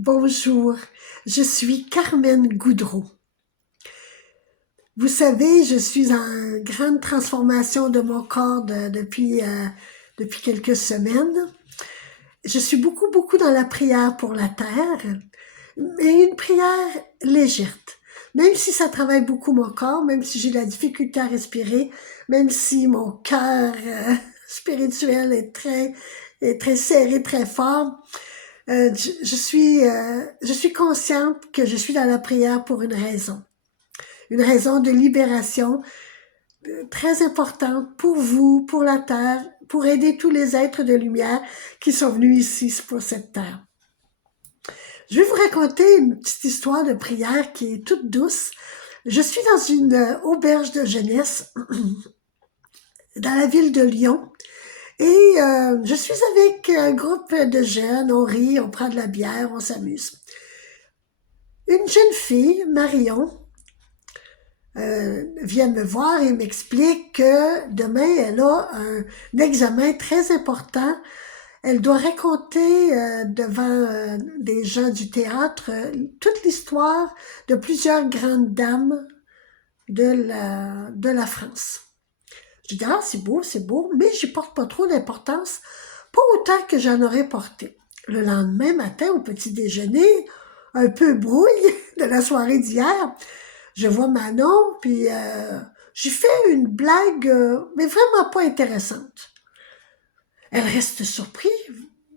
Bonjour, je suis Carmen Goudreau. Vous savez, je suis en grande transformation de mon corps depuis quelques semaines. Je suis beaucoup dans la prière pour la terre, mais une prière légère. Même si ça travaille beaucoup mon corps, même si j'ai de la difficulté à respirer, même si mon cœur spirituel est très serré, très fort, je suis consciente que je suis dans la prière pour une raison de libération très importante pour vous, pour la Terre, pour aider tous les êtres de lumière qui sont venus ici pour cette Terre. Je vais vous raconter une petite histoire de prière qui est toute douce. Je suis dans une auberge de jeunesse dans la ville de Lyon et je suis avec un groupe de jeunes, on rit, on prend de la bière, on s'amuse. Une jeune fille, Marion, vient me voir et m'explique que demain, elle a un examen très important. Elle doit raconter devant des gens du théâtre toute l'histoire de plusieurs grandes dames de la France. Je dis, ah, c'est beau, mais j'y porte pas trop d'importance, pas autant que j'en aurais porté. Le lendemain matin, au petit déjeuner, un peu brouille de la soirée d'hier, je vois Manon, puis j'ai fait une blague, mais vraiment pas intéressante. Elle reste surprise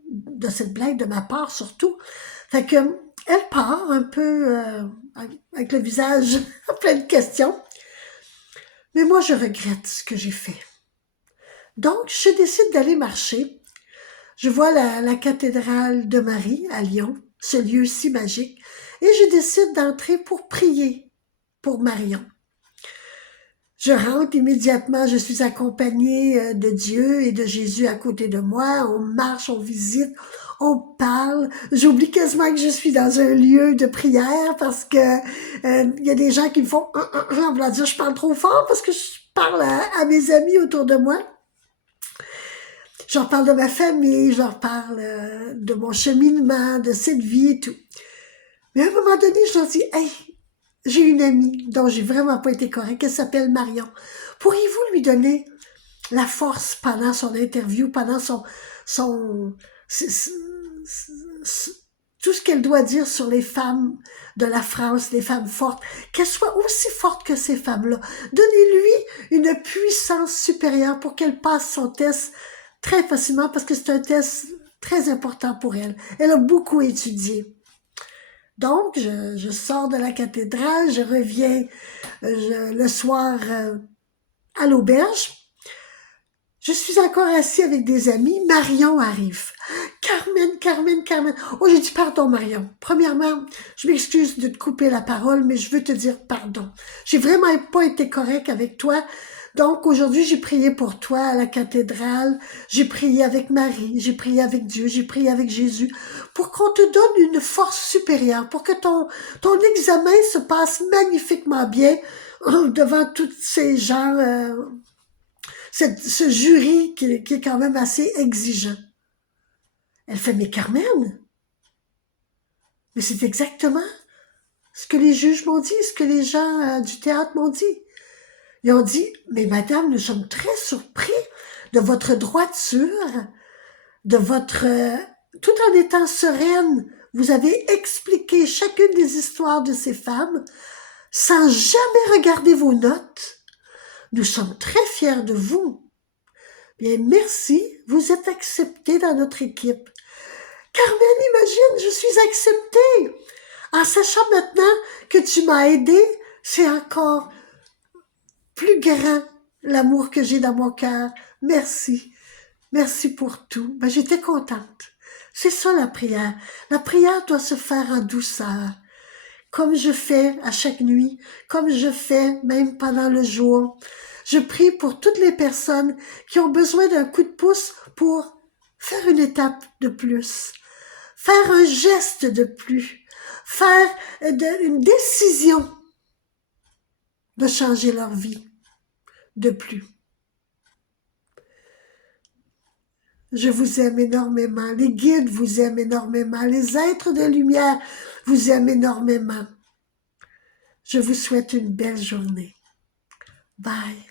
de cette blague de ma part, surtout. Fait que, elle part un peu avec le visage plein de questions. Mais moi, je regrette ce que j'ai fait. Donc, je décide d'aller marcher. Je vois la cathédrale de Marie à Lyon, ce lieu si magique, et je décide d'entrer pour prier pour Marion. Je rentre immédiatement, je suis accompagnée de Dieu et de Jésus à côté de moi. On marche, on visite, on parle. J'oublie quasiment que je suis dans un lieu de prière parce que y a des gens qui me font on va dire je parle trop fort parce que je parle à mes amis autour de moi. J'en parle de ma famille, j'en parle de mon cheminement, de cette vie et tout. Mais à un moment donné, je leur dis, hey, j'ai une amie dont j'ai vraiment pas été correcte, elle s'appelle Marion. Pourriez-vous lui donner la force pendant son interview, pendant son tout ce qu'elle doit dire sur les femmes de la France, les femmes fortes, qu'elles soient aussi fortes que ces femmes-là. Donnez-lui une puissance supérieure pour qu'elle passe son test très facilement parce que c'est un test très important pour elle. Elle a beaucoup étudié. Donc, je sors de la cathédrale, je reviens le soir à l'auberge. Je suis encore assis avec des amis. Marion arrive. Carmen. Oh, j'ai dit pardon, Marion. Premièrement, je m'excuse de te couper la parole, mais je veux te dire pardon. J'ai vraiment pas été correct avec toi. Donc, aujourd'hui, j'ai prié pour toi à la cathédrale. J'ai prié avec Marie. J'ai prié avec Dieu. J'ai prié avec Jésus pour qu'on te donne une force supérieure, pour que ton examen se passe magnifiquement bien devant tous ces gens ce jury qui est quand même assez exigeant. Elle fait, mais Carmen, mais c'est exactement ce que les juges m'ont dit, ce que les gens du théâtre m'ont dit. Ils ont dit, mais madame, nous sommes très surpris de votre droiture, de votre... tout en étant sereine, vous avez expliqué chacune des histoires de ces femmes sans jamais regarder vos notes. Nous sommes très fiers de vous. Bien, merci, vous êtes accepté dans notre équipe. Carmen, imagine, je suis acceptée. En sachant maintenant que tu m'as aidé, c'est encore plus grand l'amour que j'ai dans mon cœur. Merci. Merci pour tout. Ben, j'étais contente. C'est ça la prière. La prière doit se faire en douceur, comme je fais à chaque nuit, comme je fais même pendant le jour. Je prie pour toutes les personnes qui ont besoin d'un coup de pouce pour faire une étape de plus, faire un geste de plus, faire une décision de changer leur vie de plus. Je vous aime énormément. Les guides vous aiment énormément. Les êtres de lumière vous aiment énormément. Je vous souhaite une belle journée. Bye.